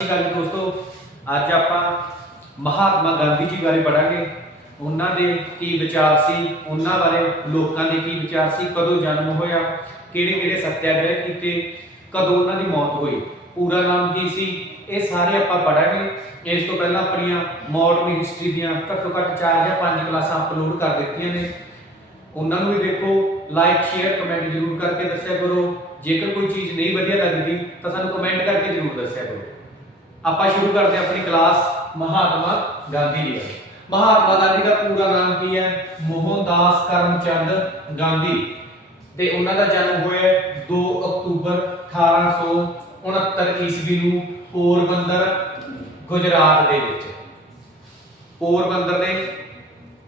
ਸਤਿ ਸ਼੍ਰੀ ਅਕਾਲ ਜੀ ਦੋਸਤੋ। ਅੱਜ ਆਪਾਂ ਮਹਾਤਮਾ ਗਾਂਧੀ ਜੀ ਬਾਰੇ ਪੜਾਂਗੇ ਉਹਨਾਂ ਦੇ ਕੀ ਵਿਚਾਰ ਸੀ, ਉਹਨਾਂ ਬਾਰੇ, ਲੋਕਾਂ ਦੇ ਕੀ ਵਿਚਾਰ ਸੀ, ਕਦੋਂ ਜਨਮ ਹੋਇਆ ਕਿਹੜੇ ਕਿਹੜੇ ਸੱਤਿਆਗ੍ਰਹਿ ਕੀਤੇ, ਕਦੋਂ ਉਹਨਾਂ ਦੀ ਮੌਤ ਹੋਈ, ਪੂਰਾ ਨਾਮ ਕੀ ਸੀ, ਇਹ ਸਾਰੇ ਆਪਾਂ ਪੜਾਂਗੇ ਇਸ ਤੋਂ ਪਹਿਲਾਂ ਆਪਣੀਆਂ ਮਾਡਰਨ ਹਿਸਟਰੀ ਦੀਆਂ ਘੱਟੋ ਘੱਟ 4 ਜਾਂ 5 ਕਲਾਸਾਂ ਅਪਲੋਡ ਕਰ ਦਿੱਤੀਆਂ ਨੇ। ਉਹਨਾਂ ਨੂੰ ਵੀ ਦੇਖੋ ਲਾਈਕ ਸ਼ੇਅਰ ਕਮੈਂਟ ਜ਼ਰੂਰ ਕਰਕੇ ਦੱਸਿਆ ਕਰੋ। ਜੇਕਰ ਕੋਈ ਚੀਜ਼ ਨਹੀਂ ਵਧੀਆ ਲੱਗਦੀ, ਤਾਂ ਸਾਨੂੰ ਕਮੈਂਟ ਕਰਕੇ ਜ਼ਰੂਰ ਦੱਸਿਆ ਕਰੋ। ਆਪਾਂ ਸ਼ੁਰੂ ਕਰਦੇ ਹਾਂ ਆਪਣੀ ਕਲਾਸ ਮਹਾਤਮਾ ਗਾਂਧੀ ਦੀ। ਮਹਾਤਮਾ ਗਾਂਧੀ ਦਾ ਪੂਰਾ ਨਾਮ ਕੀ ਹੈ? ਮੋਹਨਦਾਸ ਕਰਮਚੰਦ ਗਾਂਧੀ। ਤੇ ਉਹਨਾਂ ਦਾ ਜਨਮ ਹੋਇਆ 2 ਅਕਤੂਬਰ 1869 ਈਸਵੀ ਨੂੰ ਪੋਰਬੰਦਰ ਗੁਜਰਾਤ ਦੇ ਵਿੱਚ। ਪੋਰਬੰਦਰ ਦੇ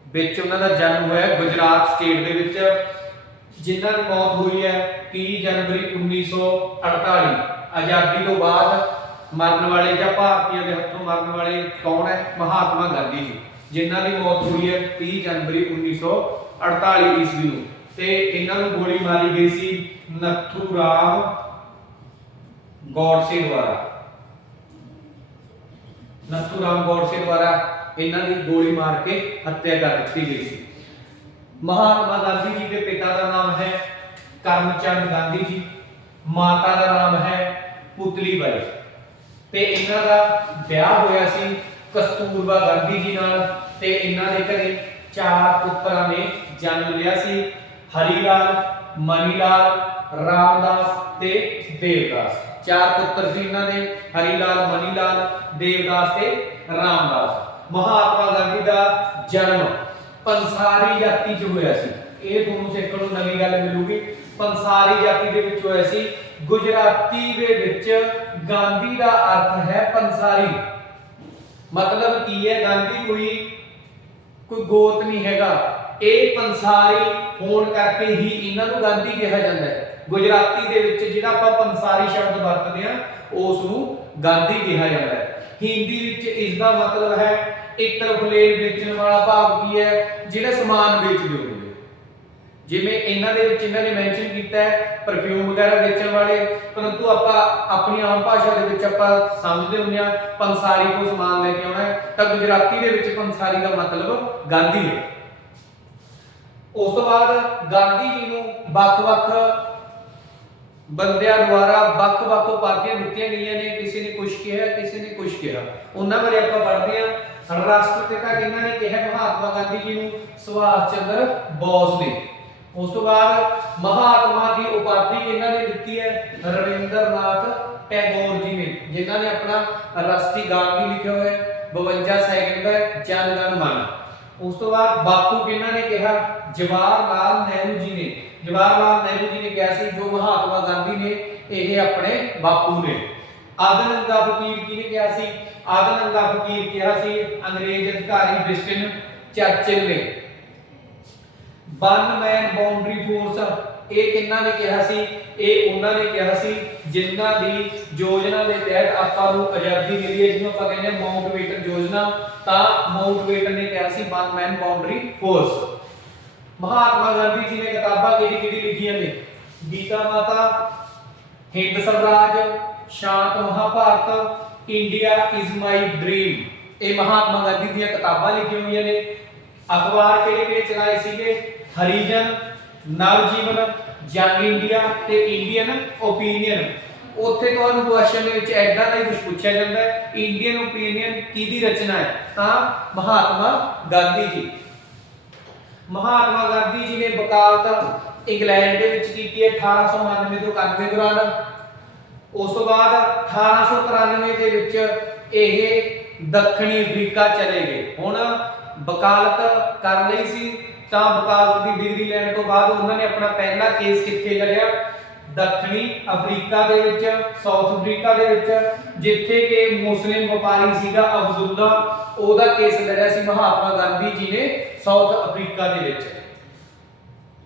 ਵਿੱਚ ਉਹਨਾਂ ਦਾ ਜਨਮ ਹੋਇਆ ਗੁਜਰਾਤ ਸਟੇਟ ਦੇ ਵਿੱਚ। ਜਿਨ੍ਹਾਂ ਦੀ ਮੌਤ ਹੋਈ ਹੈ 30 ਜਨਵਰੀ 1948 ਆਜ਼ਾਦੀ ਤੋਂ ਬਾਅਦ ਮਰਨ ਵਾਲੇ ਜਾਂ ਭਾਰਤੀਆਂ ਦੇ ਹੱਥੋਂ ਮਰਨ ਵਾਲੇ ਕੌਣ ਹੈ? ਮਹਾਤਮਾ ਗਾਂਧੀ ਜੀ, ਜਿਨ੍ਹਾਂ ਦੀ ਮੌਤ ਹੋਈ ਹੈ 30 ਜਨਵਰੀ 1948 ਈਸਵੀ ਨੂੰ। ਤੇ ਇਹਨਾਂ ਨੂੰ ਗੋਲੀ ਮਾਰੀ ਗਈ ਸੀ ਨੱਥੂ ਰਾਮ ਗੌਡਸੇ ਦੁਆਰਾ। ਨਥੂ ਰਾਮ ਗੌਡਸੇ ਦੁਆਰਾ ਇਹਨਾਂ ਦੀ ਗੋਲੀ ਮਾਰ ਕੇ ਹੱਤਿਆ ਕਰ ਦਿੱਤੀ ਗਈ ਸੀ। ਮਹਾਤਮਾ ਗਾਂਧੀ ਜੀ ਦੇ ਪਿਤਾ ਦਾ ਨਾਮ ਹੈ ਕਰਮਚੰਦ ਗਾਂਧੀ ਜੀ, ਮਾਤਾ ਦਾ ਨਾਮ ਹੈ ਪੁਤਲੀ ਬਾਈ। ਤੇ ਇਹਨਾਂ ਦਾ ਵਿਆਹ ਹੋਇਆ ਸੀ ਕਸਤੂਰਬਾ ਗਾਂਧੀ ਜੀ ਨਾਲ ਤੇ ਇਹਨਾਂ ਦੇ ਘਰੇ ਚਾਰ ਪੁੱਤਰਾਂ ਨੇ ਜਨਮ ਲਿਆ ਸੀ ਹਰੀ ਲਾਲ ਮਨੀ ਲਾਲ ਰਾਮਦਾਸ ਤੇ ਦੇਵਦਾਸ। ਚਾਰ ਪੁੱਤਰ ਸੀ ਇਹਨਾਂ ਦੇ ਹਰੀ ਲਾਲ ਮਨੀ ਲਾਲ ਦੇਵਦਾਸ ਤੇ ਰਾਮਦਾਸ। ਮਹਾਤਮਾ ਗਾਂਧੀ ਦਾ ਜਨਮ। ਪੰਸਾਰੀ ਜਾਤੀ 'ਚ ਹੋਇਆ ਸੀ। ਇਹ ਤੁਹਾਨੂੰ ਸਿੱਖਣ ਨੂੰ ਨਵੀਂ ਗੱਲ ਮਿਲੂਗੀ। ਪੰਸਾਰੀ ਜਾਤੀ ਦੇ ਵਿੱਚ ਹੋਇਆ ਸੀ। ਗੁਜਰਾਤੀ ਦੇ ਵਿੱਚ ਗਾਂਧੀ ਦਾ ਅਰਥ ਹੈ ਪੰਸਾਰੀ। ਮਤਲਬ ਕੀ ਹੈ? ਗਾਂਧੀ ਕੋਈ ਕੋਈ ਗੋਤ ਨਹੀਂ ਹੈਗਾ। ਇਹ ਪੰਸਾਰੀ ਹੋਣ ਕਰਕੇ ਹੀ ਇਹਨਾਂ ਨੂੰ ਗਾਂਧੀ ਕਿਹਾ ਜਾਂਦਾ ਹੈ। ਗੁਜਰਾਤੀ ਦੇ ਵਿੱਚ ਜਿਹੜਾ ਆਪਾਂ ਪੰਸਾਰੀ ਸ਼ਬਦ ਵਰਤਦੇ ਆ ਉਸ ਨੂੰ ਗਾਂਧੀ ਕਿਹਾ ਜਾਂਦਾ ਹੈ। ਹਿੰਦੀ ਵਿੱਚ ਇਸ ਦਾ ਮਤਲਬ ਹੈ, ਇੱਕ ਤਰਫ ਲੇਨ ਵੇਚਣ ਵਾਲਾ ਭਾਵ ਕੀ ਹੈ? ਜਿਹੜਾ ਸਮਾਨ ਵੇਚਦੇ ਹੋਵੇ ਜਿਵੇਂ ਇਹਨਾਂ ਦੇ ਵਿੱਚ ਇਹਨਾਂ ਨੇ ਮੈਂਸ਼ਨ ਕੀਤਾ ਹੈ ਪਰਫਿਊਮ ਵਗੈਰਾ ਵੇਚਣ ਵਾਲੇ, ਪਰੰਤੂ ਆਪਾਂ ਆਪਣੀ ਆਮ ਭਾਸ਼ਾ ਦੇ ਵਿੱਚ ਆਪਾਂ ਸਮਝਦੇ ਹੁੰਦੇ ਆ ਪੰਸਾਰੀ ਤੋਂ ਸਮਾਨ ਲੈ ਕੇ ਆਉਣਾ ਹੈ, ਤਾਂ ਗੁਜਰਾਤੀ ਦੇ ਵਿੱਚ ਪੰਸਾਰੀ ਦਾ ਮਤਲਬ ਗਾਂਧੀ ਹੈ। ਉਸ ਤੋਂ ਬਾਅਦ ਗਾਂਧੀ ਜੀ ਨੂੰ ਵੱਖ-ਵੱਖ ਬੰਦਿਆਂ ਦੁਆਰਾ ਵੱਖ-ਵੱਖ ਉਪਾਧੀਆਂ ਦਿੱਤੀਆਂ ਗਈਆਂ ਨੇ, ਕਿਸੇ ਨੇ ਕੁਝ ਕਿਹਾ, ਕਿਸੇ ਨੇ ਕੁਝ ਕਿਹਾ। ਉਹਨਾਂ ਬਾਰੇ ਆਪਾਂ ਪੜ੍ਹਦੇ ਹਾਂ। ਰਾਸ਼ਟਰਪਿਤਾ ਕਿਹਨਾਂ ਨੇ ਕਿਹਾ, ਮਹਾਤਮਾ ਗਾਂਧੀ ਜੀ ਨੂੰ ਸੁਭਾਸ਼ ਚੰਦਰ ਬੋਸ ਨੇ। ਉਸ ਤੋਂ ਬਾਅਦ ਮਹਾਤਮਾ ਦੀ ਉਪਾਧੀ ਕਿਹਨਾਂ ਨੇ ਦਿੱਤੀ ਹੈ? ਰਵਿੰਦਰਨਾਥ ਟੈਗੋਰ ਜੀ ਨੇ, ਜਿਨ੍ਹਾਂ ਨੇ ਆਪਣਾ ਰਾਸ਼ਟਰੀ ਗਾਨ ਵੀ ਲਿਖਿਆ ਹੋਇਆ ਹੈ 52 ਸੈਕਿੰਡ ਦਾ ਜਨ ਗਣ ਮਨ। ਉਸ ਤੋਂ ਬਾਅਦ ਬਾਪੂ ਕਿਹਨਾਂ ਨੇ ਕਿਹਾ? ਜਵਾਹਰ ਲਾਲ ਨਹਿਰੂ ਜੀ ਨੇ। ਜਵਾਹਰ ਲਾਲ ਨਹਿਰੂ ਜੀ ਨੇ ਕਿਹਾ ਸੀ, ਜੋ ਮਹਾਤਮਾ ਗਾਂਧੀ ਨੇ, ਇਹ ਆਪਣੇ ਬਾਪੂ ਨੇ। ਆਦਨੰਦਾ ਫਕੀਰ ਕੀ ਨੇ ਕਿਹਾ ਸੀ? ਆਦਨੰਦਾ ਫਕੀਰ ਕਿਹਾ ਸੀ, ਅੰਗਰੇਜ਼ ਅਧਿਕਾਰੀ ਵਿਸਟਨ ਚਰਚਿਲ ਨੇ। ਵਨ ਮੈਨ ਬਾਉਂਡਰੀ ਫੋਰਸ ਇਹ ਕਿੰਨਾ ਨੇ ਕਿਹਾ ਸੀ? ਇਹ ਉਹਨਾਂ ਨੇ ਕਿਹਾ ਸੀ, ਜਿਨ੍ਹਾਂ ਦੀ ਯੋਜਨਾ ਦੇ ਤਹਿਤ ਆਪਾਂ ਨੂੰ ਆਜ਼ਾਦੀ ਮਿਲੀ ਹੈ, ਜਿਹਨੂੰ ਆਪਾਂ ਕਹਿੰਦੇ ਹਾਂ ਬੇਟਨ ਯੋਜਨਾ, ਤਾਂ ਮਾਊਂਟ ਬੇਟਨ ਨੇ ਕਿਹਾ ਸੀ one man boundary force Mahatma Gandhi ji ਨੇ ਕਿਤਾਬਾਂ ਕਿਹੜੀ ਕਿਹੜੀ ਲਿਖੀਆਂ ਨੇ? ਗੀਤਾ ਮਾਤਾ, ਹਿੰਦ ਸਵਰਾਜ, ਸ਼ਾਂਤ Mahabharat India is my dream ਇਹ ਮਹਾਤਮਾ ਗਾਂਧੀ ਦੀਆਂ ਕਿਤਾਬਾਂ ਲਿਖੀਆਂ ਹੋਈਆਂ ਨੇ। ਅਖਬਾਰ ਕਿਹੜੇ ਕਿਹੜੇ ਚਲਾਏ ਸੀਗੇ? ਹਰੀਜਨ ਨਵ ਜੰਗ ਇੰਡੀਆ ਤੇ ਇੰਡੀਅਨ ਓਪੀਨੀਅਨ ਉੱਥੇ ਤੁਹਾਨੂੰ ਕੁਐਸਚਨ ਦੇ ਵਿੱਚ ਐਡਾ ਦਾ ਹੀ ਕੁਝ ਪੁੱਛਿਆ ਜਾਂਦਾ ਹੈ ਇੰਡੀਅਨ ਓਪੀਨੀਅਨ ਕਿਹਦੀ ਰਚਨਾ ਹੈ? ਤਾਂ ਮਹਾਤਮਾ ਗਾਂਧੀ ਜੀ। ਮਹਾਤਮਾ ਗਾਂਧੀ ਜੀ ਨੇ ਵਕਾਲਤ ਇੰਗਲੈਂਡ ਦੇ ਵਿੱਚ ਕੀਤੀ ਹੈ 1899 ਤੋਂ 91 ਦੌਰਾਨ। ਉਸ ਤੋਂ ਬਾਅਦ 1893 ਦੇ ਵਿੱਚ ਇਹ ਦੱਖਣੀ ਅਫਰੀਕਾ ਚਲੇ ਗਏ। ਹੁਣ ਵਕਾਲਤ ਕਰ ਲਈ ਸੀ, ਤਾਂ ਵਕਾਲਤ ਦੀ ਡਿਗਰੀ ਲੈਣ ਤੋਂ ਬਾਅਦ ਉਹਨਾਂ ਨੇ ਆਪਣਾ ਪਹਿਲਾ ਕੇਸ ਕਿੱਥੇ ਲੜਿਆ ਦੱਖਣੀ ਅਫਰੀਕਾ ਦੇ ਵਿੱਚ ਸਾਊਥ ਅਫਰੀਕਾ ਦੇ ਵਿੱਚ, ਜਿੱਥੇ ਕਿ ਮੁਸਲਿਮ ਵਪਾਰੀ ਸੀਗਾ ਅਬਦੁੱਲਾ ਉਹਦਾ ਕੇਸ ਲੜਿਆ ਸੀ ਮਹਾਤਮਾ ਗਾਂਧੀ ਜੀ ਨੇ ਸਾਊਥ ਅਫਰੀਕਾ ਦੇ ਵਿੱਚ।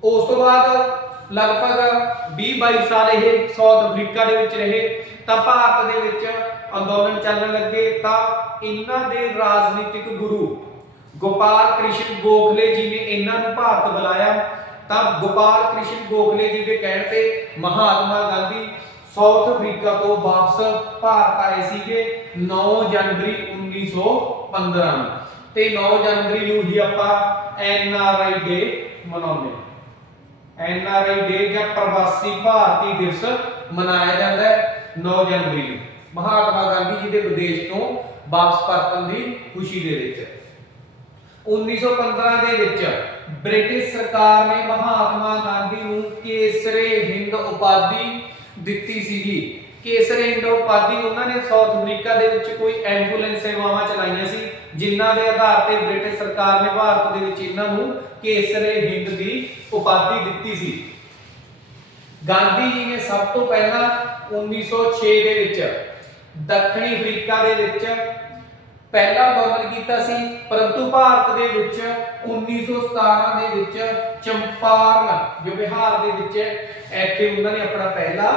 ਉਸ ਤੋਂ ਬਾਅਦ ਲਗਭਗ 20 22 ਸਾਲ ਇਹ ਸਾਊਥ ਅਫਰੀਕਾ ਦੇ ਵਿੱਚ ਰਹੇ, ਤਾਂ ਭਾਰਤ ਦੇ ਵਿੱਚ ਅੰਦੋਲਨ ਚੱਲਣ ਲੱਗੇ, ਤਾਂ ਇਹਨਾਂ ਦੇ ਰਾਜਨੀਤਿਕ ਗੁਰੂ ਗੋਪਾਲ ਕ੍ਰਿਸ਼ਨ ਗੋਖਲੇ ਜੀ ਨੇ ਇਹਨਾਂ ਨੂੰ ਭਾਰਤ ਬੁਲਾਇਆ। ਤਾਂ ਗੋਪਾਲ ਕ੍ਰਿਸ਼ਨ ਗੋਖਲੇ ਜੀ ਦੇ ਕਹਿਣ ਤੇ ਮਹਾਤਮਾ ਗਾਂਧੀ ਸਾਊਥ ਅਫਰੀਕਾ ਤੋਂ ਵਾਪਸ ਭਾਰਤ ਆਏ ਸੀਗੇ 9 ਜਨਵਰੀ 1915 ਨੂੰ। ਤੇ 9 ਜਨਵਰੀ ਨੂੰ ਹੀ ਆਪਾਂ ਐਨ ਆਰ ਆਈ ਡੇ ਮਨਾਉਂਦੇ ਐਨ ਆਰ ਆਈ ਡੇ ਜਾਂ ਪ੍ਰਵਾਸੀ ਭਾਰਤੀ ਦਿਵਸ ਮਨਾਇਆ ਜਾਂਦਾ ਹੈ 9 ਜਨਵਰੀ ਨੂੰ। ਮਹਾਤਮਾ ਗਾਂਧੀ ਜੀ ਦੇ ਵਿਦੇਸ਼ ਤੋਂ ਵਾਪਸ ਪਰਤਣ ਦੀ ਖੁਸ਼ੀ ਦੇ ਵਿੱਚ। 1915 ਦੇ ਵਿੱਚ ਬ੍ਰਿਟਿਸ਼ ਸਰਕਾਰ ਨੇ ਮਹਾਤਮਾ ਗਾਂਧੀ ਨੂੰ ਕੇਸਰੇ ਹਿੰਦ ਉਪਾਧੀ ਦਿੱਤੀ ਸੀਗੀ। ਕੇਸਰੇ ਹਿੰਦ ਉਪਾਧੀ ਉਹਨਾਂ ਨੇ ਸਾਊਥ ਅਫਰੀਕਾ ਦੇ ਵਿੱਚ ਕੋਈ ਐਂਬੂਲੈਂਸ ਸੇਵਾਵਾਂ ਚਲਾਈਆਂ ਸੀ, ਜਿਨ੍ਹਾਂ ਦੇ ਆਧਾਰ ਤੇ ਬ੍ਰਿਟਿਸ਼ ਸਰਕਾਰ ਨੇ ਭਾਰਤ ਦੇ ਵਿੱਚ ਇਹਨਾਂ ਨੂੰ ਕੇਸਰੇ ਹਿੰਦ ਦੀ ਉਪਾਧੀ ਦਿੱਤੀ ਸੀ। ਗਾਂਧੀ ਜੀ ਨੇ ਸਭ ਤੋਂ ਪਹਿਲਾਂ 1906 ਦੇ ਵਿੱਚ ਦੱਖਣੀ ਅਫਰੀਕਾ ਦੇ ਵਿੱਚ ਪਹਿਲਾ ਅੰਦੋਲਨ ਕੀਤਾ ਸੀ, ਪਰੰਤੂ ਭਾਰਤ ਦੇ ਵਿੱਚ 1917 ਦੇ ਵਿੱਚ ਚੰਪਾਰਨ, ਜੋ ਬਿਹਾਰ ਦੇ ਵਿੱਚ ਇੱਥੇ ਉਹਨਾਂ ਨੇ ਆਪਣਾ ਪਹਿਲਾ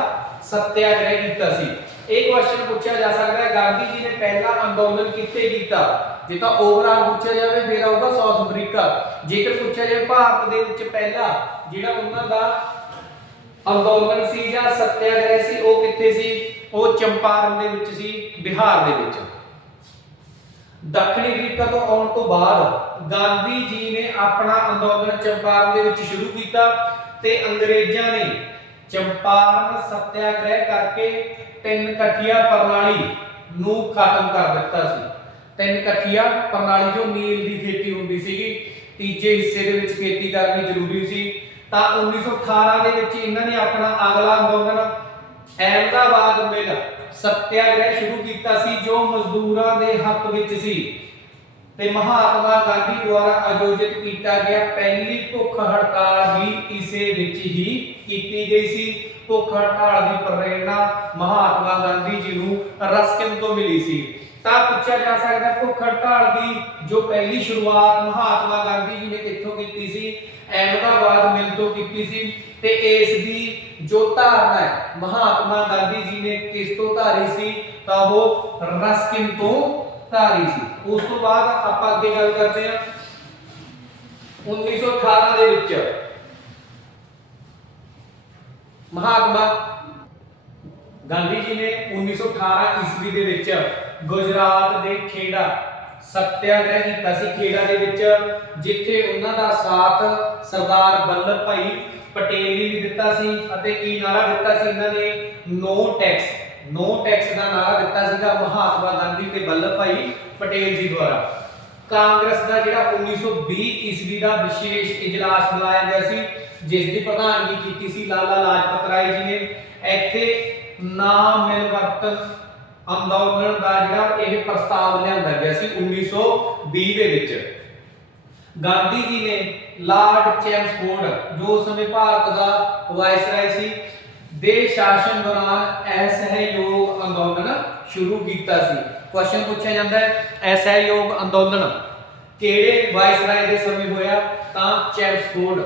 ਸੱਤਿਆਗ੍ਰਹਿ ਕੀਤਾ ਸੀ। ਇਹ ਕੁਐਸਚਨ ਪੁੱਛਿਆ ਜਾ ਸਕਦਾ ਹੈ, ਗਾਂਧੀ ਜੀ ਨੇ ਪਹਿਲਾ ਅੰਦੋਲਨ ਕਿੱਥੇ ਕੀਤਾ? ਜੇ ਤਾਂ ਓਵਰਆਲ ਪੁੱਛਿਆ ਜਾਵੇ, ਫਿਰ ਆਊਗਾ ਸਾਊਥ ਅਫਰੀਕਾ ਜੇਕਰ ਪੁੱਛਿਆ ਜਾਵੇ, ਭਾਰਤ ਦੇ ਵਿੱਚ ਪਹਿਲਾ ਜਿਹੜਾ ਉਹਨਾਂ ਦਾ ਅੰਦੋਲਨ ਸੀ ਜਾਂ ਸਤਿਆਗ੍ਰਹਿ ਸੀ, ਉਹ ਕਿੱਥੇ ਸੀ? ਉਹ ਚੰਪਾਰਨ ਦੇ ਵਿੱਚ ਸੀ, ਬਿਹਾਰ ਦੇ ਵਿੱਚ। ਦੱਖਣੀ ਅਫਰੀਕਾ ਤੋਂ ਆਉਣ ਤੋਂ ਬਾਅਦ ਗਾਂਧੀ ਜੀ ਨੇ ਆਪਣਾ ਅੰਦੋਲਨ ਚੰਪਾਰਨ ਦੇ ਵਿੱਚ ਸ਼ੁਰੂ ਕੀਤਾ ਤੇ ਅੰਗਰੇਜ਼ਾਂ ਨੇ ਚੰਪਾਰਨ ਸੱਤਿਆਗ੍ਰਹਿ ਕਰਕੇ ਤਿੰਨ ਕਠੀਆ ਪ੍ਰਣਾਲੀ ਨੂੰ ਖਤਮ ਕਰ ਦਿੱਤਾ ਸੀ। ਤਿੰਨ ਕਠੀਆ ਪ੍ਰਣਾਲੀ ਜੋ ਮੀਲ ਦੀ ਖੇਤੀ ਹੁੰਦੀ ਸੀਗੀ, ਤੀਜੇ ਹਿੱਸੇ ਦੇ ਵਿੱਚ ਖੇਤੀ ਕਰਨੀ ਜ਼ਰੂਰੀ ਸੀ। ਤਾਂ 1918 ਦੇ ਵਿੱਚ ਇਹਨਾਂ ਨੇ ਆਪਣਾ ਅਗਲਾ ਅੰਦੋਲਨ ਅਹਿਮਦਾਬਾਦ ਮਿਲ ਸੱਤਿਆਗ੍ਰਹਿ ਸ਼ੁਰੂ ਕੀਤਾ ਸੀ, ਜੋ ਮਜ਼ਦੂਰਾਂ ਦੇ ਹੱਕ ਵਿੱਚ ਸੀ। ਤੇ ਮਹਾਤਮਾ ਗਾਂਧੀ ਦੁਆਰਾ ਆਯੋਜਿਤ ਕੀਤਾ ਗਿਆ ਪਹਿਲੀ ਭੁੱਖ ਹੜਤਾਲ ਵੀ ਇਸੇ ਵਿੱਚ ਹੀ ਕੀਤੀ ਗਈ ਸੀ। ਭੁੱਖ ਹੜਤਾਲ ਦੀ ਪ੍ਰੇਰਣਾ ਮਹਾਤਮਾ ਗਾਂਧੀ ਜੀ ਨੂੰ ਰਸਕਿਨ ਤੋਂ ਮਿਲੀ ਸੀ। ਤਾਂ ਪੁੱਛਿਆ ਜਾ ਸਕਦਾ, ਭੁੱਖ ਹੜਤਾਲ ਦੀ ਜੋ ਪਹਿਲੀ ਸ਼ੁਰੂਆਤ ਮਹਾਤਮਾ ਗਾਂਧੀ ਜੀ ਨੇ ਕਿੱਥੋਂ ਕੀਤੀ ਸੀ? ਅਹਿਮਦਾਬਾਦ ਮਿਲ ਤੋਂ ਕੀਤੀ ਸੀ ਤੇ ਇਸ ਦੀ ਜੋ ਧਾਰਨਾ ਹੈ, ਮਹਾਤਮਾ ਗਾਂਧੀ ਜੀ ਨੇ ਕਿਸ ਤੋਂ ਧਾਰੀ ਸੀ? ਤਾਂ ਉਹ ਰਸਕਿਨ ਤੋਂ ਧਾਰੀ ਸੀ। ਉਸ ਤੋਂ ਬਾਅਦ ਆਪਾਂ ਅੱਗੇ ਗੱਲ ਕਰਦੇ ਹਾਂ। 1918 ਦੇ ਵਿੱਚ ਮਹਾਤਮਾ ਗਾਂਧੀ ਜੀ ਨੇ 1918 ਈਸਵੀ ਦੇ ਵਿੱਚ ਗੁਜਰਾਤ ਦੇ ਖੇੜਾ ਸੱਤਿਆਗ੍ਰਹਿ ਕੀਤਾ ਸੀ ਖੇੜਾ ਦੇ ਵਿੱਚ, ਜਿੱਥੇ ਉਹਨਾਂ ਦਾ ਸਾਥ ਸਰਦਾਰ ਵੱਲਭ ਭਾਈ ਪਟੇਲ ਨੇ ਵੀ ਦਿੱਤਾ ਸੀ ਅਤੇ ਕੀ ਨਾਰਾ ਦਿੱਤਾ ਸੀ ਇਹਨਾਂ ਨੇ? ਨੋ ਟੈਕਸ। ਨੋ ਟੈਕਸ ਦਾ ਨਾਰਾ ਦਿੱਤਾ ਸੀਗਾ ਮਹਾਤਮਾ ਗਾਂਧੀ ਤੇ ਵੱਲਭ ਭਾਈ ਪਟੇਲ ਜੀ ਦੁਆਰਾ। ਕਾਂਗਰਸ ਦਾ ਜਿਹੜਾ 1920 ਈਸਵੀ ਦਾ ਵਿਸ਼ੇਸ਼ ਇਜਲਾਸ ਬੁਲਾਇਆ ਗਿਆ ਸੀ, ਜਿਸ ਦੀ ਪ੍ਰਧਾਨਗੀ ਕੀਤੀ ਸੀ ਲਾਲਾ ਲਾਜਪਤ ਰਾਏ ਜੀ ਨੇ। ਇੱਥੇ ਨਾਮ ਮਿਲਵਰਤਨ ਅੰਦੋਲਨ ਦਾ ਜਿਹੜਾ ਇਹ ਪ੍ਰਸਤਾਵ ਲਿਆਂਦਾ ਗਿਆ ਸੀ 1920 ਦੇ ਵਿੱਚ। ਗਾਂਧੀ ਜੀ ਨੇ ਲਾਰਡ ਚੈਮਸਫੋਰਡ ਜੋ ਉਸ ਸਮੇਂ ਭਾਰਤ ਦਾ ਵਾਇਸਰਾਏ ਸੀ, ਦੇ ਸ਼ਾਸਨ ਦੌਰਾਨ ਅਸਹਿਯੋਗ ਅੰਦੋਲਨ ਸ਼ੁਰੂ ਕੀਤਾ ਸੀ। ਕੁਐਸਚਨ ਪੁੱਛਿਆ ਜਾਂਦਾ ਹੈ ਅਸਹਿਯੋਗ ਅੰਦੋਲਨ ਕਿਹੜੇ ਵਾਇਸਰਾਏ ਦੇ ਸਮੇਂ ਹੋਇਆ? ਤਾਂ ਚੈਮਸਫੋਰਡ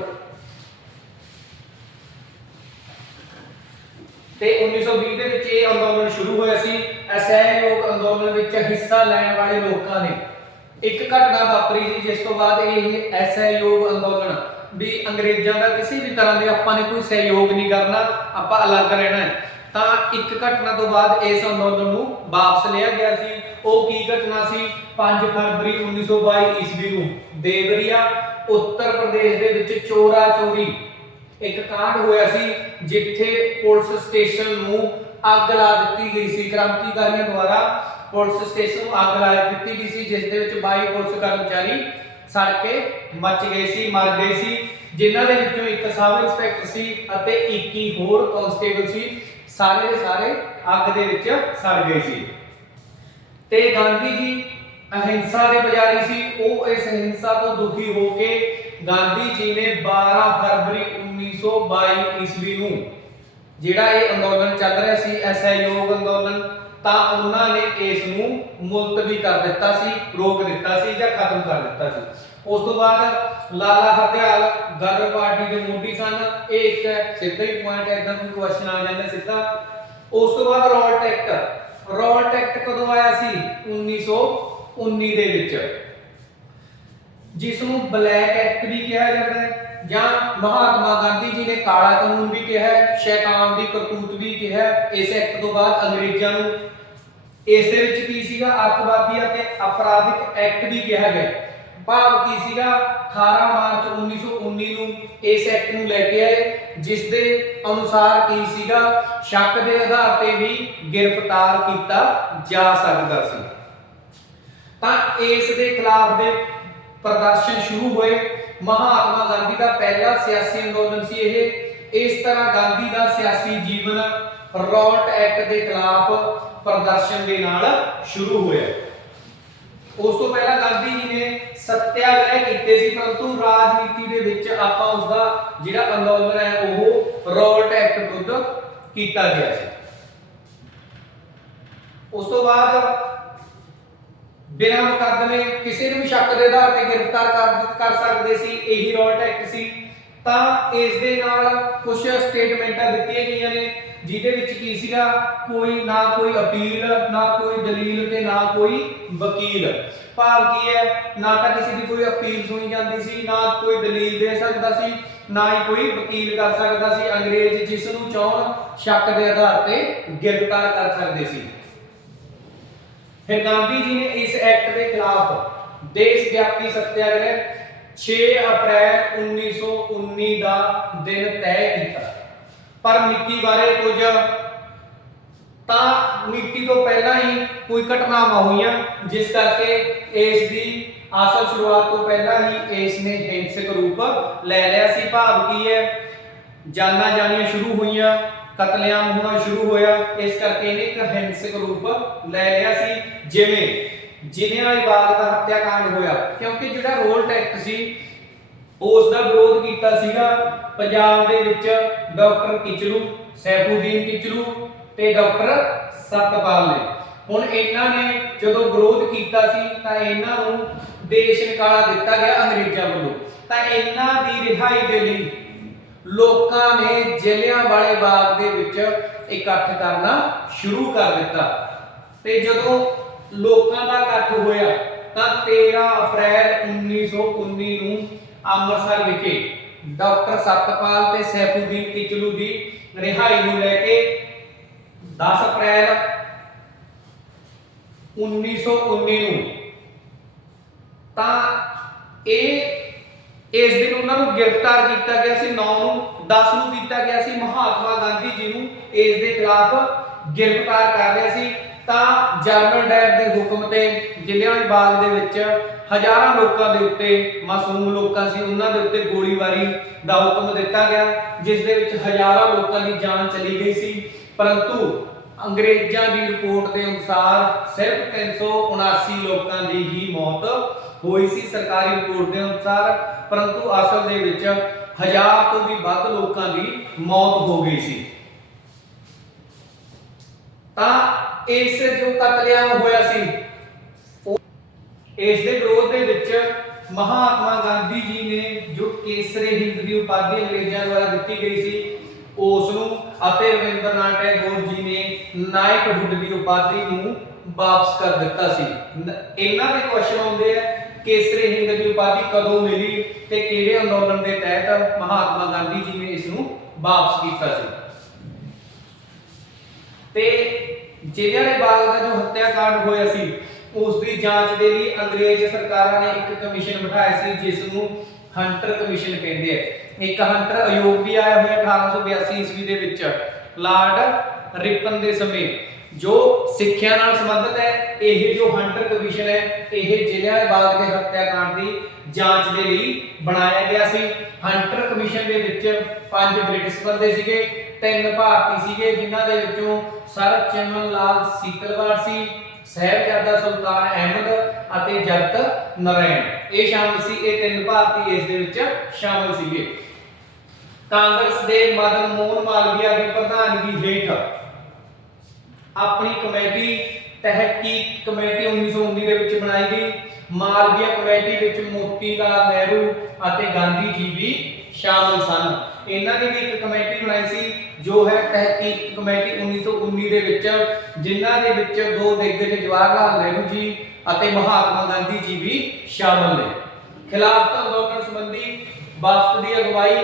ਤੇ 1920 ਦੇ ਵਿੱਚ ਇਹ ਅੰਦੋਲਨ ਸ਼ੁਰੂ ਹੋਇਆ ਸੀ। ਅਸਹਿਯੋਗ ਅੰਦੋਲਨ ਵਿੱਚ ਹਿੱਸਾ ਲੈਣ ਵਾਲੇ ਲੋਕਾਂ ਨੇ ਇੱਕ ਘਟਨਾ ਵਾਪਰੀ ਸੀ, ਜਿਸ ਤੋਂ ਬਾਅਦ ਇਹ ਅਸਹਿਯੋਗ ਅੰਦੋਲਨ। ਵੀ ਅੰਗਰੇਜ਼ਾਂ ਦਾ ਕਿਸੇ ਵੀ ਤਰ੍ਹਾਂ ਦੇ ਆਪਾਂ ਨੇ ਕੋਈ ਸਹਿਯੋਗ ਨਹੀਂ ਕਰਨਾ, ਆਪਾਂ ਅਲੱਗ ਰਹਿਣਾ ਹੈ। ਤਾਂ ਇੱਕ ਘਟਨਾ ਤੋਂ ਬਾਅਦ ਇਸ ਅੰਦੋਲਨ ਨੂੰ ਵਾਪਸ ਲਿਆ ਗਿਆ ਸੀ। ਉਹ ਕੀ ਘਟਨਾ ਸੀ? 5 ਫਰਵਰੀ 1922 ਈਸਵੀ ਨੂੰ ਦੇਵਰੀਆ, ਉੱਤਰ ਪ੍ਰਦੇਸ਼ ਦੇ ਵਿੱਚ ਚੋਰਾ ਚੋਰੀ ਇੱਕ ਕਾਂਡ ਹੋਇਆ ਸੀ, ਜਿੱਥੇ ਪੁਲਿਸ ਸਟੇਸ਼ਨ ਨੂੰ ਅੱਗ ਲਾ ਦਿੱਤੀ ਗਈ ਸੀ। ਕ੍ਰਾਂਤੀਕਾਰੀਆਂ ਦੁਆਰਾ ਪੁਲਿਸ ਸਟੇਸ਼ਨ ਨੂੰ ਅੱਗ ਲਾ ਦਿੱਤੀ ਗਈ ਸੀ, ਜਿਸ ਦੇ ਵਿੱਚ 22 ਪੁਲਿਸ ਕਰਮਚਾਰੀ ਸੜ ਕੇ ਮੱਚ ਗਏ ਸੀ, ਮਰ ਗਏ ਸੀ। ਜਿਨ੍ਹਾਂ ਦੇ ਵਿੱਚੋਂ ਇੱਕ ਸਬ ਇੰਸਪੈਕਟਰ ਸੀ ਅਤੇ 21 ਹੋਰ ਕਾਂਸਟੇਬਲ ਸੀ, ਸਾਰੇ ਦੇ ਸਾਰੇ ਅੱਗ ਦੇ ਵਿੱਚ ਸੜ ਗਏ ਸੀ। ਤੇ ਗਾਂਧੀ ਜੀ ਅਹਿੰਸਾ ਦੇ ਪੁਜਾਰੀ ਸੀ। ਉਹ ਇਸ ਅਹਿੰਸਾ ਤੋਂ ਦੁਖੀ ਹੋ ਕੇ ਗਾਂਧੀ ਜੀ ਨੇ 12 ਫਰਵਰੀ 1922 ਈਸਵੀ ਨੂੰ ਜਿਹੜਾ ਇਹ ਅੰਦੋਲਨ ਚੱਲ ਰਿਹਾ ਸੀ ਅਸਹਿਯੋਗ ਅੰਦੋਲਨ, ਤਾਂ ਉਹਨਾਂ ਨੇ ਇਸ ਨੂੰ ਮੁਲਤਵੀ ਕਰ ਦਿੱਤਾ ਸੀ, ਰੋਕ ਦਿੱਤਾ ਸੀ ਜਾਂ ਖਤਮ ਕਰ ਦਿੱਤਾ ਸੀ। ਉਸ ਤੋਂ ਬਾਅਦ ਲਾਲਾ ਹਰਦਿਆਲ ਗਦਰ ਪਾਰਟੀ ਦੇ ਮੋਢੀ ਸਨ। ਇਹ ਇੱਕ ਸਿੱਧਾ ਹੀ ਪੁਆਇੰਟ ਹੈ, ਇਦਾਂ ਕੋਈ ਕੁਐਸਚਨ ਆ ਜਾਂਦਾ ਸਿੱਧਾ। ਉਸ ਤੋਂ ਬਾਅਦ ਰੋਲਟ ਐਕਟ ਰੋਲਟ ਐਕਟ ਕਦੋਂ ਆਇਆ ਸੀ? 1919 ਦੇ ਵਿੱਚ। ਜਿਸ ਨੂੰ ਬਲੈਕ ਐਕਟ ਵੀ ਕਿਹਾ ਜਾਂਦਾ ਹੈ, ਜਾਂ ਮਹਾਤਮਾ ਗਾਂਧੀ ਜੀ ਨੇ ਕਾਲਾ ਕਾਨੂੰਨ ਵੀ ਕਿਹਾ ਹੈ, ਸ਼ੈਤਾਨ ਦੀ ਕਰਤੂਤ ਵੀ ਕਿਹਾ ਇਸ ਐਕਟ ਤੋਂ ਬਾਅਦ ਅੰਗਰੇਜ਼ਾਂ ਨੂੰ ਇਸ ਦੇ ਵਿੱਚ ਕੀ ਸੀਗਾ? ਅੱਤਵਾਦੀ ਅਤੇ ਅਪਰਾਧਿਕ ਐਕਟ ਵੀ ਕਿਹਾ ਗਿਆ ਭਾਵ ਕੀ ਸੀਗਾ? 18 ਮਾਰਚ 1919 ਨੂੰ ਇਸ ਐਕਟ ਨੂੰ ਲੈ ਕੇ ਆਏ, ਜਿਸ ਦੇ ਅਨੁਸਾਰ ਕੀ ਸੀਗਾ? ਸ਼ੱਕ ਦੇ ਆਧਾਰ ਤੇ ਵੀ ਗ੍ਰਿਫਤਾਰ ਕੀਤਾ ਜਾ ਸਕਦਾ ਸੀ। ਤਾਂ ਇਸ ਦੇ ਖਿਲਾਫ ਦੇ ਪ੍ਰਦਰਸ਼ਨ ਸ਼ੁਰੂ ਹੋਏ। ਮਹਾਤਮਾ ਗਾਂਧੀ ਦਾ ਪਹਿਲਾ ਸਿਆਸੀ ਅੰਦੋਲਨ ਸੀ ਇਹ। ਇਸ ਤਰ੍ਹਾਂ ਗਾਂਧੀ ਦਾ ਸਿਆਸੀ ਜੀਵਨ ਰੌਲਟ ਐਕਟ ਦੇ ਖਿਲਾਫ ਪ੍ਰਦਰਸ਼ਨ ਦੇ ਨਾਲ ਸ਼ੁਰੂ ਹੋਇਆ। ਉਸ ਤੋਂ ਪਹਿਲਾਂ ਗਾਂਧੀ ਜੀ ਨੇ ਸਤਿਆਗ੍ਰਹਿ ਕੀਤੇ ਸੀ, ਪਰੰਤੂ ਰਾਜਨੀਤੀ ਦੇ ਵਿੱਚ ਆਪਾਂ ਉਸ ਦਾ ਜਿਹੜਾ ਅੰਦੋਲਨ ਹੈ, ਉਹ ਰੌਲਟ ਐਕਟ ਵਿਰੁੱਧ ਕੀਤਾ ਗਿਆ ਸੀ। ਉਸ ਤੋਂ ਬਾਅਦ ਬਿਨਾਂ ਮੁਕੱਦਮੇ ਕਿਸੇ ਨੂੰ ਵੀ ਸ਼ੱਕ ਦੇ ਆਧਾਰ ਤੇ ਗ੍ਰਿਫਤਾਰ ਕਰ ਕਰ ਸਕਦੇ ਸੀ, ਇਹੀ ਰੌਲਟ ਐਕਟ ਸੀ। ਤਾਂ ਇਸ ਦੇ ਨਾਲ ਕੁਝ ਸਟੇਟਮੈਂਟਾਂ ਦਿੱਤੀਆਂ ਗਈਆਂ ਨੇ, ਜਿਹਦੇ ਵਿੱਚ ਕੀ ਸੀਗਾ? ਕੋਈ ਨਾ ਕੋਈ ਅਪੀਲ, ਨਾ ਕੋਈ ਦਲੀਲ ਤੇ ਨਾ ਕੋਈ ਵਕੀਲ। ਭਾਵ ਕੀ ਹੈ? ਨਾ ਤਾਂ ਕਿਸੇ ਦੀ ਕੋਈ ਅਪੀਲ ਸੁਣੀ ਜਾਂਦੀ ਸੀ, ਨਾ ਕੋਈ ਦਲੀਲ ਦੇ ਸਕਦਾ ਸੀ, ਨਾ ਹੀ ਕੋਈ ਵਕੀਲ ਕਰ ਸਕਦਾ ਸੀ। ਅੰਗਰੇਜ਼ ਜਿਸ ਨੂੰ ਚਾਹਣ, ਸ਼ੱਕ ਦੇ ਆਧਾਰ ਤੇ ਗ੍ਰਿਫਤਾਰ ਕਰ ਸਕਦੇ ਸੀ। ਫਿਰ ਗਾਂਧੀ ਜੀ ਨੇ ਇਸ ਐਕਟ ਦੇ ਖਿਲਾਫ ਦੇਸ਼ ਵਿਆਪੀ ਸੱਤਿਆਗ੍ਰਹਿ 6 ਅਪ੍ਰੈਲ 1919 ਦਾ ਦਿਨ ਤੈਅ ਕੀਤਾ। ਪਰ ਨੀਤੀ ਬਾਰੇ ਕੁਝ ਤਾਂ ਨੀਤੀ ਤੋਂ ਪਹਿਲਾਂ ਹੀ ਕੋਈ ਘਟਨਾਵਾਂ ਹੋਈਆਂ, ਜਿਸ ਕਰਕੇ ਇਸ ਦੀ ਅਸਲ ਸ਼ੁਰੂਆਤ ਤੋਂ ਪਹਿਲਾਂ ਹੀ ਇਸ ਨੇ ਹਿੰਸਕ ਰੂਪ ਲੈ ਲਿਆ ਸੀ। ਭਾਵ ਕੀ ਹੈ ਜਾਨਾਂ ਜਾਣੀਆਂ ਸ਼ੁਰੂ ਹੋਈਆਂ ਕਤਲੇਆਮ ਹੋਣਾ ਸ਼ੁਰੂ ਹੋਇਆ। ਇਸ ਕਰਕੇ ਇਹਨੇ ਇੱਕ ਹਿੰਸਕ ਰੂਪ ਲੈ ਲਿਆ ਸੀ, ਜਿਵੇਂ ਜਿਨ੍ਹਾਂ ਬਾਗ ਦਾ ਹੱਤਿਆਕਾਂਡ ਹੋਇਆ। ਕਿਉਂਕਿ ਜਿਹੜਾ ਰੋਲ ਐਕਟ ਸੀ ਉਸ ਦਾ ਵਿਰੋਧ ਕੀਤਾ ਸੀਗਾ ਪੰਜਾਬ ਦੇ ਵਿੱਚ ਡਾਕਟਰ ਕਿਚਲੂ, ਸੈਫੂਦੀਨ ਕਿਚਲੂ ਤੇ ਡਾਕਟਰ ਸਤਪਾਲ ਨੇ। ਹੁਣ ਇਹਨਾਂ ਨੇ ਜਦੋਂ ਵਿਰੋਧ ਕੀਤਾ ਸੀ, ਤਾਂ ਇਹਨਾਂ ਨੂੰ ਦੇਸ਼ ਨਿਕਾਲਾ ਦਿੱਤਾ ਗਿਆ ਅੰਗਰੇਜ਼ਾਂ ਵੱਲੋਂ। ਤਾਂ ਇਹਨਾਂ ਦੀ ਰਿਹਾਈ ਦੇ ਲਈ ਲੋਕਾਂ ਨੇ ਜ਼ਿਲ੍ਹਿਆਂ ਵਾਲੇ ਬਾਗ ਦੇ ਵਿੱਚ ਇਕੱਠ ਕਰਨਾ ਸ਼ੁਰੂ ਕਰ ਦਿੱਤਾ। ਤੇ ਜਦੋਂ ਲੋਕਾਂ ਦਾ ਇਕੱਠ ਹੋਇਆ, ਤਾਂ 13 ਅਪ੍ਰੈਲ 1919 ਨੂੰ ਅੰਮ੍ਰਿਤਸਰ ਵਿਖੇ ਡਾਕਟਰ ਸਤਪਾਲ ਤੇ ਸੈਫੂਦੀਨ ਕਿਚਲੂ ਦੀ ਰਿਹਾਈ ਨੂੰ ਲੈ ਕੇ 10 ਅਪ੍ਰੈਲ 1919 ਨੂੰ ਤਾਂ ਇਹ ਇਸ ਦਿਨ ਉਹਨਾਂ ਨੂੰ ਗ੍ਰਿਫਤਾਰ ਕੀਤਾ ਗਿਆ ਸੀ 9 ਨੂੰ 10 ਨੂੰ ਕੀਤਾ ਗਿਆ ਸੀ, ਮਹਾਤਮਾ ਗਾਂਧੀ ਜੀ ਨੂੰ ਇਸ ਦੇ ਖਿਲਾਫ ਗ੍ਰਿਫਤਾਰ ਕਰ ਲਿਆ ਸੀ। ਤਾਂ ਜਰਨਲ ਡਾਇਰ ਦੇ ਹੁਕਮ ਤੇ ਜ਼ਿਲ੍ਹਿਆਂਵਾਲੇ ਬਾਗ ਦੇ ਵਿੱਚ ਹਜ਼ਾਰਾਂ ਲੋਕਾਂ ਦੇ ਉੱਤੇ, ਮਾਸੂਮ ਲੋਕਾਂ ਸੀ, ਉਹਨਾਂ ਦੇ ਉੱਤੇ ਗੋਲੀਬਾਰੀ ਦਾ ਹੁਕਮ ਦਿੱਤਾ ਗਿਆ, ਜਿਸ ਦੇ ਵਿੱਚ ਹਜ਼ਾਰਾਂ ਲੋਕਾਂ ਦੀ ਜਾਨ ਚਲੀ ਗਈ ਸੀ। ਪਰੰਤੂ ਅੰਗਰੇਜ਼ਾਂ ਦੀ ਰਿਪੋਰਟ ਦੇ ਅਨੁਸਾਰ ਸਿਰਫ 379 ਲੋਕਾਂ ਦੀ ਹੀ ਮੌਤ ਹੋਈ ਸੀ ਸਰਕਾਰੀ ਰਿਪੋਰਟ ਦੇ ਅਨੁਸਾਰ, ਪਰੰਤੂ ਅਸਲ ਦੇ ਵਿੱਚ ਹਜ਼ਾਰ ਤੋਂ ਵੀ ਵੱਧ ਲੋਕਾਂ ਦੀ ਮੌਤ ਹੋ ਗਈ ਸੀ। ਤਾਂ ਇਸ ਜੋ ਕਤਲੇਆਮ ਹੋਇਆ ਸੀ ਇਸ ਦੇ ਵਿਰੋਧ ਦੇ ਵਿੱਚ ਮਹਾਤਮਾ ਗਾਂਧੀ ਜੀ ਨੇ ਜੋ ਕੇਸਰੇ ਹਿੰਦ ਦੀ ਉਪਾਧੀ ਅੰਗਰੇਜ਼ਾਂ ਦੁਆਰਾ ਦਿੱਤੀ ਗਈ ਸੀ, ਉਸ ਨੂੰ ਅਤੇ ਰਵਿੰਦਰਨਾਥ ਟੈਗੋਰ ਜੀ ਨੇ ਨਾਇਕਹੁੱਡ ਦੀ ਉਪਾਧੀ ਨੂੰ ਵਾਪਸ ਕਰ ਦਿੱਤਾ ਸੀ। ਇਹਨਾਂ ਦੇ ਕੁਐਸਚਨ ਆਉਂਦੇ ਆ ਕੇਸਰੇ ਹਿੰਦ ਦੀ ਉਪਾਧੀ ਕਦੋਂ ਮਿਲੀ ਤੇ ਕਿਹੜੇ ਅੰਦੋਲਨ ਦੇ ਤਹਿਤ ਮਹਾਤਮਾ ਗਾਂਧੀ ਜੀ ਨੇ ਇਸ ਨੂੰ ਵਾਪਸ ਕੀਤਾ ਸੀ? ਤੇ ਜ਼ਿਲ੍ਹਿਆਂਵਾਲੇ ਬਾਗ ਦਾ ਜੋ ਹੱਤਿਆਕਾਂਡ ਹੋਇਆ ਸੀ, ਉਸ ਦੀ ਜਾਂਚ ਦੇ ਲਈ ਅੰਗਰੇਜ਼ ਸਰਕਾਰਾਂ ਨੇ ਇੱਕ ਕਮਿਸ਼ਨ ਬਿਠਾਇਆ ਸੀ ਜਿਸ ਨੂੰ ਹੰਟਰ ਕਮਿਸ਼ਨ ਕਹਿੰਦੇ ਆ। ਇੱਕ ਹੰਟਰ ਅਯੋਗ ਵੀ ਆਇਆ ਹੋਇਆ 1882 ਈਸਵੀ ਦੇ ਵਿੱਚ, ਲਾਰਡ ਰਿਪਨ ਦੇ ਸਮੇਂ। ਜੋ ਸਿੱਖਿਆ ਨਾਲ ਸੰਬੰਧਿਤ ਹੈ, ਇਹ ਜੋ ਹੰਟਰ ਕਮਿਸ਼ਨ ਹੈ, ਇਹ ਜ਼ਿਲ੍ਹਿਆਂਵਾਲੇ ਬਾਗ ਦੇ ਹੱਤਿਆਕਾਂਡ ਦੀ ਜਾਂਚ ਦੇ ਲਈ ਬਣਾਇਆ ਗਿਆ ਸੀ। ਹੰਟਰ ਕਮਿਸ਼ਨ ਦੇ ਵਿੱਚ ਪੰਜ ਬ੍ਰਿਟਿਸ਼ ਬੰਦੇ ਸੀਗੇ, ਤਿੰਨ ਭਾਰਤੀ ਸੀਗੇ, ਜਿਨ੍ਹਾਂ ਦੇ ਵਿੱਚੋਂ ਸਰ ਚਮਨ ਲਾਲ ਸੀਤਲਵਾੜ ਸੀ, ਸਹਿਬਜ਼ਾਦਾ ਸੁਲਤਾਨ ਅਹਿਮਦ ਅਤੇ ਜਗਤ ਨਰਾਇਣ। ਇਹ ਸ਼ਾਮਲ ਸੀ, ਇਹ ਤਿੰਨ ਭਾਰਤੀ ਇਸ ਦੇ ਵਿੱਚ ਸ਼ਾਮਲ ਸੀਗੇ। ਕਾਂਗਰਸ ਦੇ ਮਦਨ ਮੋਹਨ ਮਾਲਵੀਆ ਦੀ ਪ੍ਰਧਾਨਗੀ ਹੇਠ ਆਪਣੀ ਕਮੇਟੀ ਤਹਿਕੀਕ ਕਮੇਟੀ 1919 ਦੇ ਵਿੱਚ ਬਣਾਈ ਗਈ। ਮਾਲਵੀਆ ਕਮੇਟੀ ਵਿੱਚ ਮੋਤੀ ਲਾਲ ਨਹਿਰੂ ਅਤੇ ਗਾਂਧੀ ਜੀ ਵੀ ਸ਼ਾਮਲ ਸਨ। ਇਹਨਾਂ ਨੇ ਵੀ ਇੱਕ ਕਮੇਟੀ ਬਣਾਈ ਸੀ, ਜੋ ਹੈ ਤਹਿਕੀਕ ਕਮੇਟੀ 1919 ਦੇ ਵਿੱਚ, ਜਿਨ੍ਹਾਂ ਦੇ ਵਿੱਚ ਦੋ ਦਿੱਗਜ ਜਵਾਹਰ ਲਾਲ ਨਹਿਰੂ ਜੀ ਅਤੇ ਮਹਾਤਮਾ ਗਾਂਧੀ ਜੀ ਵੀ ਸ਼ਾਮਲ ਨੇ। ਖਿਲਾਫਤ ਅੰਦੋਲਨ ਸੰਬੰਧੀ ਵਫਦ ਦੀ ਅਗਵਾਈ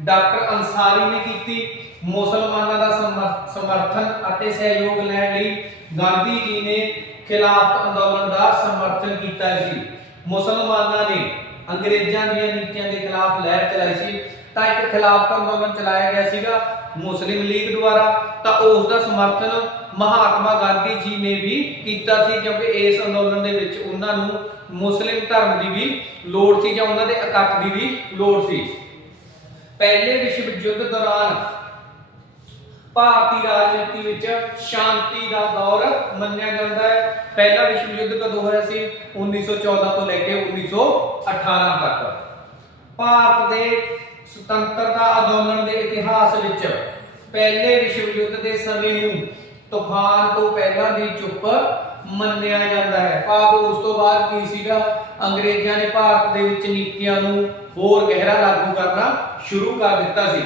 ਡਾਕਟਰ ਅੰਸਾਰੀ ਨੇ ਕੀਤੀ। ਮੁਸਲਮਾਨਾਂ ਦਾ ਸਮਰ- ਸਮਰਥਨ ਅਤੇ ਸਹਿਯੋਗ ਲੈਣ ਲਈ ਗਾਂਧੀ ਜੀ ਨੇ ਖਿਲਾਫਤ ਅੰਦੋਲਨ ਦਾ ਸਮਰਥਨ ਕੀਤਾ ਸੀ। ਮੁਸਲਮਾਨਾਂ ਨੇ ਅੰਗਰੇਜ਼ਾਂ ਦੀਆਂ ਨੀਤੀਆਂ ਦੇ ਖਿਲਾਫ ਲਹਿਰ ਚਲਾਈ ਸੀ। ਤਾਂ ਇੱਕ ਖਿਲਾਫਤ ਅੰਦੋਲਨ ਚਲਾਇਆ ਗਿਆ ਸੀਗਾ ਮੁਸਲਿਮ ਲੀਗ ਦੁਆਰਾ। ਤਾਂ ਉਸ ਦਾ ਸਮਰਥਨ ਮਹਾਤਮਾ ਗਾਂਧੀ ਜੀ ਨੇ ਵੀ ਕੀਤਾ ਸੀ, ਕਿਉਂਕਿ ਇਸ ਅੰਦੋਲਨ ਦੇ ਵਿੱਚ ਉਹਨਾਂ ਨੂੰ ਮੁਸਲਿਮ ਧਰਮ ਦੀ ਵੀ ਲੋੜ ਸੀ ਜਾਂ ਉਹਨਾਂ ਦੇ ਇਕੱਠ ਦੀ ਵੀ ਲੋੜ ਸੀ। ਪਹਿਲੇ ਵਿਸ਼ਵ ਯੁੱਧ ਦੌਰਾਨ ਭਾਰਤੀ ਰਾਜਨੀਤੀ ਵਿੱਚ ਸ਼ਾਂਤੀ ਦਾ ਦੌਰ ਮੰਨਿਆ ਜਾਂਦਾ ਹੈ। ਪਹਿਲਾ ਵਿਸ਼ਵ ਯੁੱਧ ਕਦੋਂ ਹੋਇਆ ਸੀ? 1914 ਤੋਂ ਲੈ ਕੇ 1918 ਤੱਕ। ਭਾਰਤ ਦੇ ਸੁਤੰਤਰਤਾ ਅੰਦੋਲਨ ਦੇ ਇਤਿਹਾਸ ਵਿੱਚ ਪਹਿਲੇ ਵਿਸ਼ਵ ਯੁੱਧ ਦੇ ਸਮੇਂ ਨੂੰ ਤੂਫਾਨ ਤੋਂ ਪਹਿਲਾਂ ਦੀ ਚੁੱਪ ਮੰਨਿਆ ਜਾਂਦਾ ਹੈ। ਭਾਵ ਉਸ ਤੋਂ ਬਾਅਦ ਕੀ ਸੀਗਾ? ਅੰਗਰੇਜ਼ਾਂ ਨੇ ਭਾਰਤ ਦੇ ਵਿੱਚ ਨੀਤੀਆਂ ਨੂੰ ਹੋਰ ਗਹਿਰਾ ਲਾਗੂ ਕਰਨਾ ਸ਼ੁਰੂ ਕਰ ਦਿੱਤਾ ਸੀ।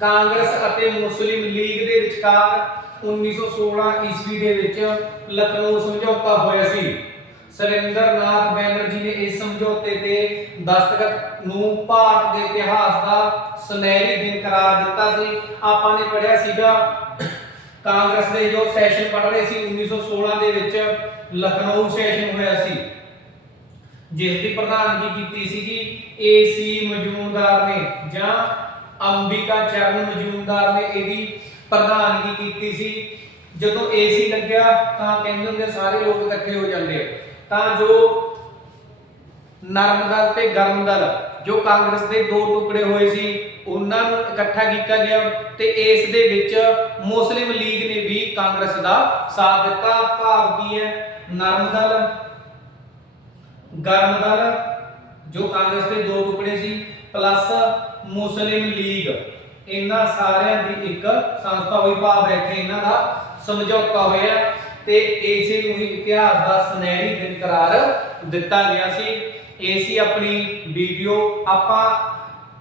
ਕਾਂਗਰਸ ਅਤੇ ਮੁਸਲਿਮ ਲੀਗ ਦੇ ਵਿਚਕਾਰ 1916 ਈਸਵੀ ਦੇ ਵਿੱਚ ਲਖਨਊ ਸਮਝੌਤਾ ਹੋਇਆ ਸੀ। ਸਰਿੰਦਰਨਾਥ ਬੈਨਰਜੀ ਨੇ ਇਸ ਸਮਝੌਤੇ ਤੇ ਦਸਤਖਤ ਨੂੰ ਭਾਰਤ ਦੇ ਇਤਿਹਾਸ ਦਾ ਸੁਨਹਿਰੀ ਦਿਨ ਕਰਾਰ ਦਿੱਤਾ ਸੀ। ਆਪਾਂ ਨੇ ਪੜਿਆ ਸੀਗਾ, ਕਾਂਗਰਸ ਦੇ ਜੋ ਸੈਸ਼ਨ ਪੜ ਰਹੇ ਸੀ 1916 ਦੇ ਵਿੱਚ ਲਖਨਊ ਸੈਸ਼ਨ ਹੋਇਆ ਸੀ। ਜਿਸ ਦੀ ਪ੍ਰਧਾਨਗੀ ਕੀਤੀ ਸੀਗੀ ਏਸੀ ਮਜੂਮਦਾਰ ਨੇ, ਜਾਂ ਅੰਬਿਕਾ ਚਰਨ ਮਜੂਮਦਾਰ ਨੇ ਇਹਦੀ ਪ੍ਰਧਾਨਗੀ ਕੀਤੀ ਸੀ। ਜਦੋਂ ਏਸੀ ਲੱਗਿਆ, ਤਾਂ ਕਹਿੰਦੇ ਹੁੰਦੇ ਸਾਰੇ ਲੋਕ ਇਕੱਠੇ ਹੋ ਜਾਂਦੇ ਆ। ਤਾਂ ਜੋ ਨਰਮ ਦਲ ਤੇ ਗਰਮ ਦਲ, ਜੋ ਕਾਂਗਰਸ ਦੇ ਦੋ ਟੁਕੜੇ ਹੋਏ ਸੀ, ਉਹਨਾਂ ਨੂੰ ਇਕੱਠਾ ਕੀਤਾ ਗਿਆ ਤੇ ਇਸ ਦੇ ਵਿੱਚ ਮੁਸਲਿਮ ਲੀਗ ਨੇ ਵੀ ਕਾਂਗਰਸ ਦਾ ਸਾਥ ਦਿੱਤਾ। ਭਾਵ ਕੀ ਹੈ? ਨਰਮ ਦਲ, ਗਰਮ ਦਲ, ਜੋ ਕਾਂਗਰਸ ਦੇ ਦੋ ਟੁਕੜੇ ਸੀ ਪਲੱਸ ਮੁਸਲਿਮ ਲੀਗ, ਇਹਨਾਂ ਸਾਰਿਆਂ ਦੀ ਇੱਕ ਸੰਸਥਾ ਹੋਈ। ਭਾਵ ਇੱਥੇ ਇਹਨਾਂ ਦਾ ਸਮਝੌਤਾ ਹੋਇਆ। ਤੇ ਇਸੇ ਨੂੰ ਹੀ ਇਤਿਹਾਸ ਦਾ ਸੁਨਹਿਰੀ ਦਿਨ ਕਰਾਰ ਦਿੱਤਾ ਗਿਆ ਸੀ। ਇਹ ਸੀ ਆਪਣੀ ਵੀਡੀਓ ਆਪਾਂ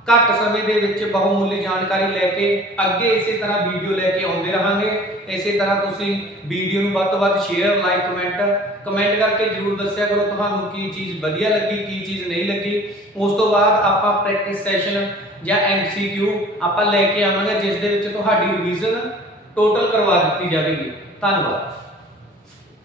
ਘੱਟ ਸਮੇਂ ਦੇ ਵਿੱਚ ਬਹੁਮੁੱਲੀ ਜਾਣਕਾਰੀ ਲੈ ਕੇ ਅੱਗੇ ਇਸੇ ਤਰ੍ਹਾਂ ਵੀਡੀਓ ਲੈ ਕੇ ਆਉਂਦੇ ਰਹਾਂਗੇ। ਇਸੇ ਤਰ੍ਹਾਂ ਤੁਸੀਂ ਵੀਡੀਓ ਨੂੰ ਵੱਧ ਤੋਂ ਵੱਧ ਸ਼ੇਅਰ ਲਾਈਕ ਕਮੈਂਟ ਕਮੈਂਟ ਕਰਕੇ ਜਰੂਰ ਦੱਸਿਆ ਕਰੋ ਤੁਹਾਨੂੰ ਕੀ ਚੀਜ਼ ਵਧੀਆ ਲੱਗੀ, ਕੀ ਚੀਜ਼ ਨਹੀਂ ਲੱਗੀ। ਉਸ ਤੋਂ ਬਾਅਦ ਆਪਾਂ ਪ੍ਰੈਕਟਿਸ ਸੈਸ਼ਨ ਜਾਂ ਐਮਸੀਕਿਊ ਆਪਾਂ ਲੈ ਕੇ ਆਵਾਂਗੇ, ਜਿਸ ਦੇ ਵਿੱਚ ਤੁਹਾਡੀ ਰਿਵੀਜ਼ਨ ਟੋਟਲ ਕਰਵਾ ਦਿੱਤੀ ਜਾਵੇਗੀ। ਧੰਨਵਾਦ।